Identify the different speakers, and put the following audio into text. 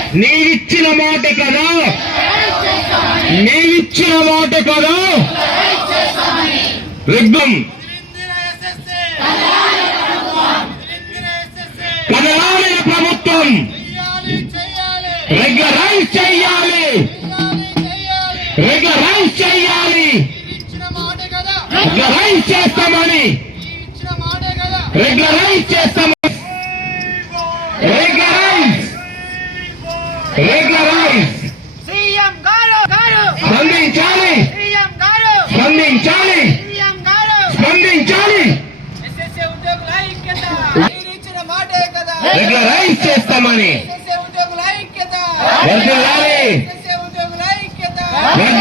Speaker 1: నీవిచ్చిన మాట కదా, నీవిచ్చిన మాట కదా. రిగ్బం కదలాలి ప్రభుత్వం, రెగ్యులరైజ్ చెయ్యాలి, రెగ్యులరైజ్ చెయ్యాలి, రెగ్యులరైజ్ చేస్తామని, రెగ్యులరైజ్ చేస్తామని, రెగ్యులరైజ్, రెగ్యులరైజ్.
Speaker 2: సీఎం గారు
Speaker 1: స్పందించాలి,
Speaker 2: సీఎం గారు
Speaker 1: స్పందించాలి,
Speaker 2: సీఎం గారు
Speaker 1: స్పందించాలి.
Speaker 2: ఎస్ఎస్ఏ ఉద్యోగుల ఐక్యత, మీరు ఇచ్చిన మాటే కదా,
Speaker 1: రెగ్యులరైజ్ చేస్తామని
Speaker 2: ఎస్ఎస్ఏ ఉద్యోగుల ఐక్యత,
Speaker 1: వర్ధిల్లాలి,
Speaker 2: ఎస్ఎస్ఏ ఉద్యోగుల ఐక్యత.